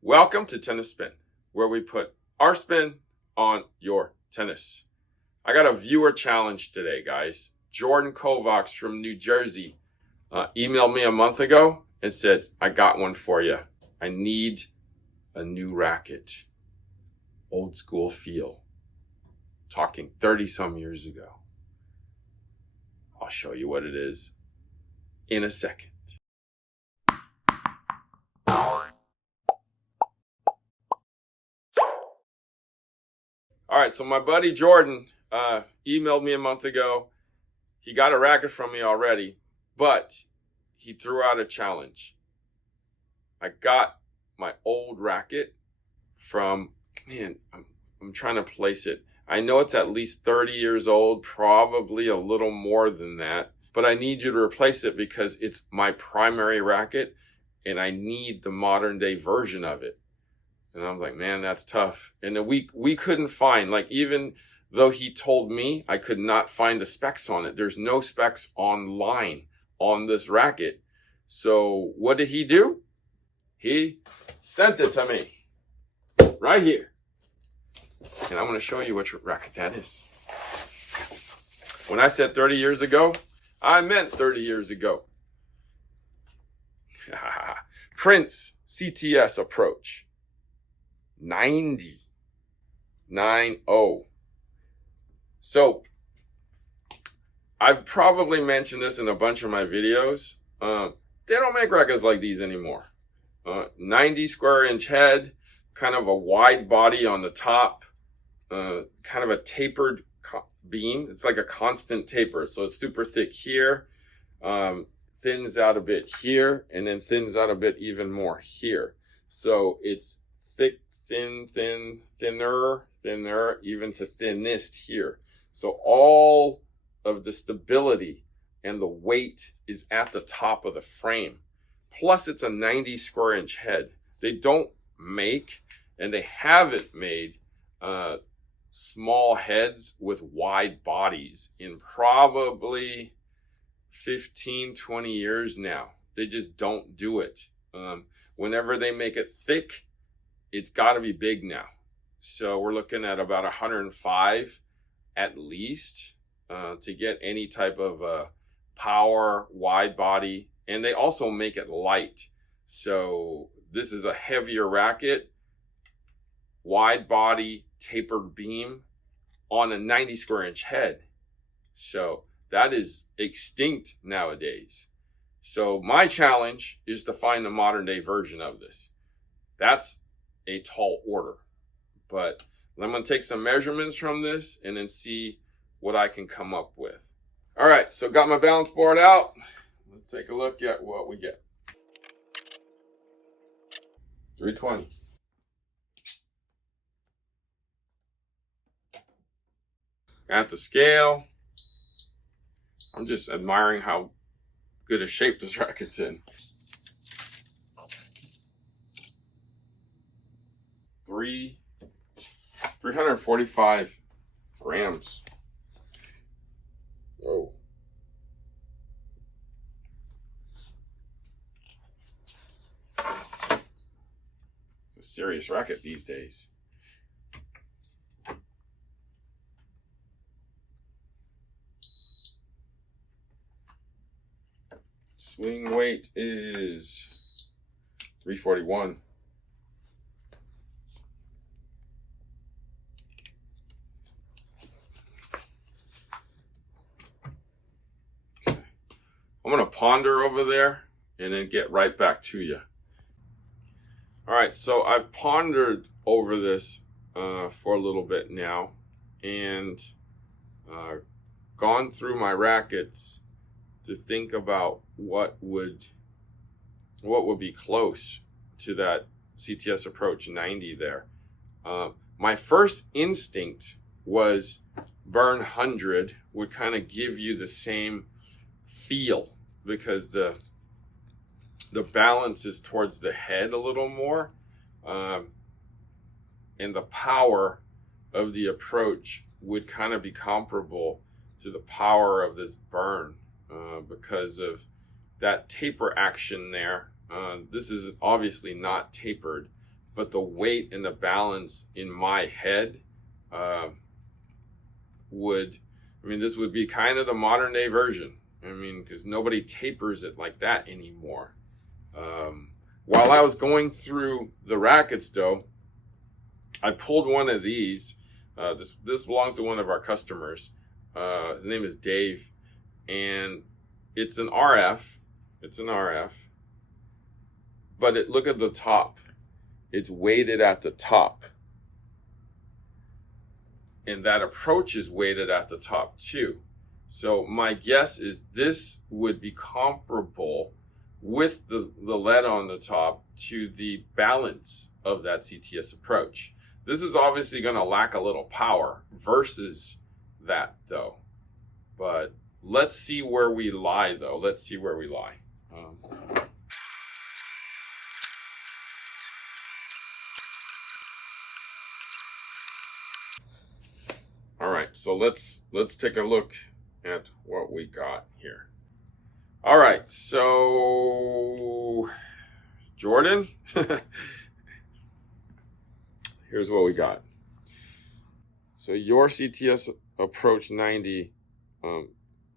Welcome to Tennis Spin, where we put our spin on your tennis. I got a viewer challenge today, guys. Jordan Kovacs from New Jersey emailed me a month ago and said, I got one for you. I need a new racket. Old school feel. Talking 30 some years ago. I'll show you what it is in a second. All right, so my buddy Jordan emailed me a month ago. He got a racket from me already, but he threw out a challenge. I got my old racket from, I'm trying to place it. I know it's at least 30 years old, probably a little more than that, but I need you to replace it because it's my primary racket and I need the modern day version of it. And I was like, man, that's tough. And we couldn't find, like, even though he told me, I could not find the specs on it. There's no specs online on this racket. So what did he do? He sent it to me right here. And I'm going to show you which racket that is. When I said 30 years ago, I meant 30 years ago. Prince CTS Approach. 90. 90. So, I've probably mentioned this in a bunch of my videos. They don't make rackets like these anymore. 90 square inch head, kind of a wide body on the top, kind of a tapered beam. It's like a constant taper. So it's super thick here, thins out a bit here, and then thins out a bit even more here. So it's thick, thin, thinner, even to thinnest here. So all of the stability and the weight is at the top of the frame. Plus it's a 90 square inch head. They don't make, and they haven't made, small heads with wide bodies in probably 15, 20 years now. They just don't do it. Whenever they make it thick, it's got to be big now. So we're looking at about 105 at least to get any type of power, wide body. And they also make it light. So this is a heavier racket, wide body, tapered beam on a 90 square inch head. So that is extinct nowadays. So my challenge is to find the modern day version of this. That's a tall order, but I'm going to take some measurements from this and then see what I can come up with. All right, so got my balance board out. Let's take a look at what we get. 320. At the scale, I'm just admiring how good a shape this racket's in. 345 grams. Whoa. It's a serious racket these days. Swing weight is 341. I'm going to ponder over there and then get right back to you. All right, so I've pondered over this for a little bit now and gone through my rackets to think about what would be close to that CTS Approach 90 there. My first instinct was Burn 100 would kind of give you the same feel because the balance is towards the head a little more, and the power of the Approach would kind of be comparable to the power of this Burn because of that taper action there. This is obviously not tapered, but the weight and the balance in my head this would be kind of the modern day version. I mean, because nobody tapers it like that anymore. While I was going through the rackets though, I pulled one of these. This belongs to one of our customers. His name is Dave, and it's an RF. It's an RF, but look at the top. It's weighted at the top, and that approach is weighted at the top too. So my guess is this would be comparable with the lead on the top to the balance of that CTS approach. This is obviously going to lack a little power versus that though. But let's see where we lie though. Let's see where we lie. All right, so let's take a look at what we got here. All right, so Jordan, here's what we got. So your CTS Approach 90,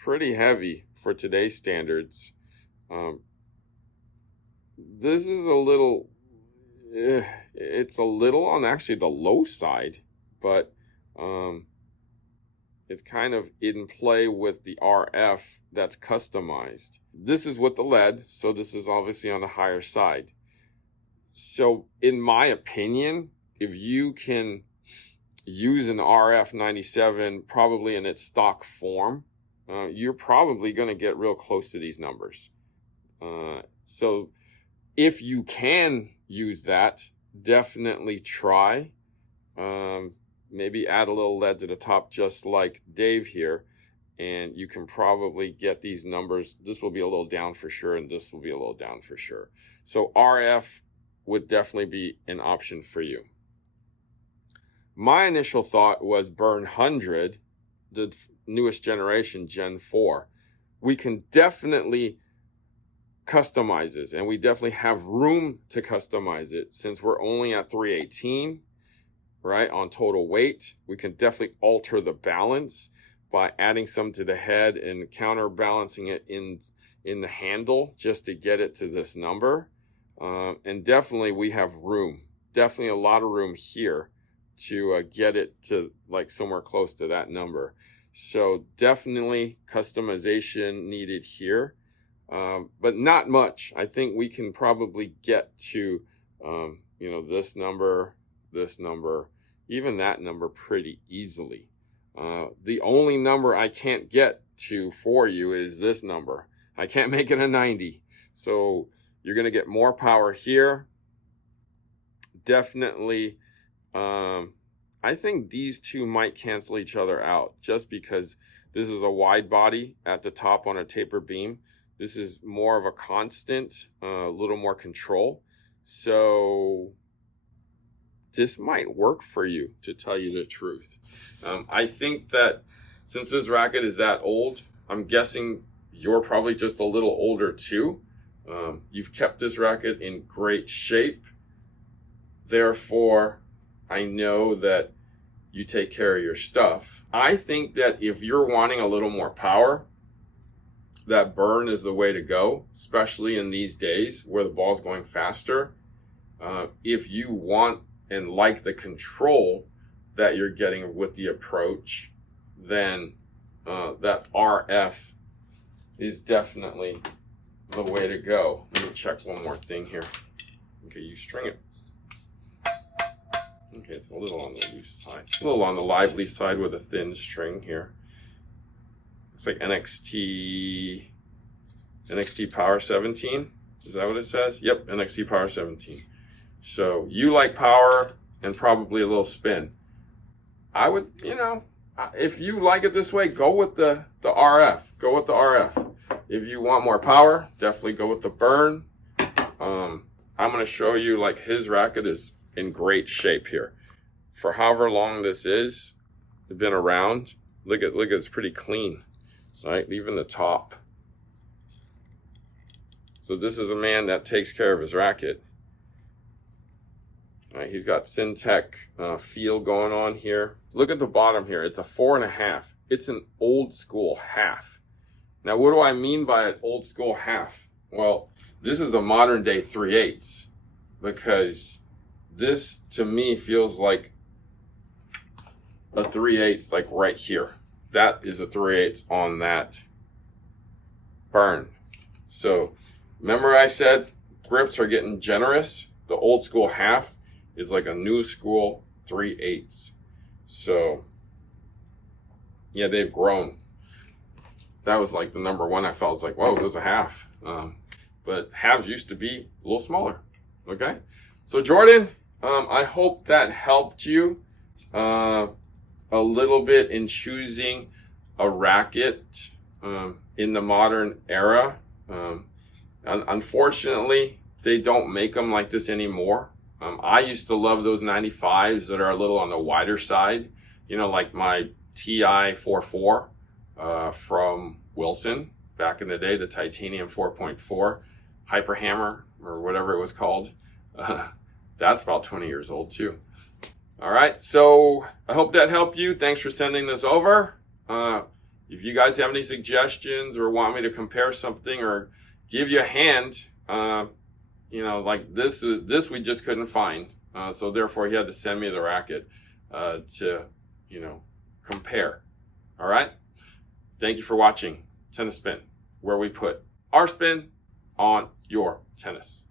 pretty heavy for today's standards. This is a little, it's a little on actually the low side, but it's kind of in play with the RF that's customized. This is with the lead, so this is obviously on the higher side. So in my opinion, if you can use an RF 97 probably in its stock form, you're probably going to get real close to these numbers. So if you can use that, definitely try. Maybe add a little lead to the top, just like Dave here, and you can probably get these numbers. This will be a little down for sure, and this will be a little down for sure. So RF would definitely be an option for you. My initial thought was Burn 100, the newest generation, Gen 4. We can definitely customize this, and we definitely have room to customize it since we're only at 318. Right, on total weight. We can definitely alter the balance by adding some to the head and counterbalancing it in the handle just to get it to this number. And definitely we have room, definitely a lot of room here to get it to like somewhere close to that number. So definitely customization needed here, but not much. I think we can probably get to, this number, even that number pretty easily. The only number I can't get to for you is this number. I can't make it a 90. So you're going to get more power here. Definitely, I think these two might cancel each other out just because this is a wide body at the top on a taper beam. This is more of a constant, a little more control. So this might work for you, to tell you the truth. I think that since this racket is that old, I'm guessing you're probably just a little older too. You've kept this racket in great shape. Therefore, I know that you take care of your stuff. I think that if you're wanting a little more power, that burn is the way to go, especially in these days where the ball's going faster. If you want and like the control that you're getting with the approach, then that RF is definitely the way to go. Let me check one more thing here. Okay, you string it. Okay, it's a little on the loose side. A little on the lively side with a thin string here. It's like NXT Power 17. Is that what it says? Yep, NXT Power 17. So you like power and probably a little spin. I would, if you like it this way, go with the RF. Go with the RF. If you want more power, definitely go with the burn. I'm going to show you, like, his racket is in great shape here. For however long this is, it's been around. Look at it's pretty clean, right? Even the top. So this is a man that takes care of his racket. All right, he's got Syntec feel going on here. Look at the bottom here. It's a 4.5. It's an old school half. Now, what do I mean by an old school half? Well, this is a modern day 3/8 because this to me feels like a 3/8, like right here. That is a 3/8 on that burn. So remember I said grips are getting generous. The old school half is like a new school 3/8. So yeah, they've grown. That was like the number one I felt. It's like, whoa, there's a half. But halves used to be a little smaller. Okay. So Jordan, I hope that helped you a little bit in choosing a racket in the modern era. Unfortunately, they don't make them like this anymore. I used to love those 95s that are a little on the wider side, you know, like my TI 44 from Wilson back in the day, the titanium 4.4 hyper hammer or whatever it was called. That's about 20 years old too. All right, so I hope that helped you. Thanks for sending this over. If you guys have any suggestions or want me to compare something or give you a hand, you know, like this we just couldn't find. So therefore he had to send me the racket to, you know, compare. All right. Thank you for watching Tennis Spin, where we put our spin on your tennis.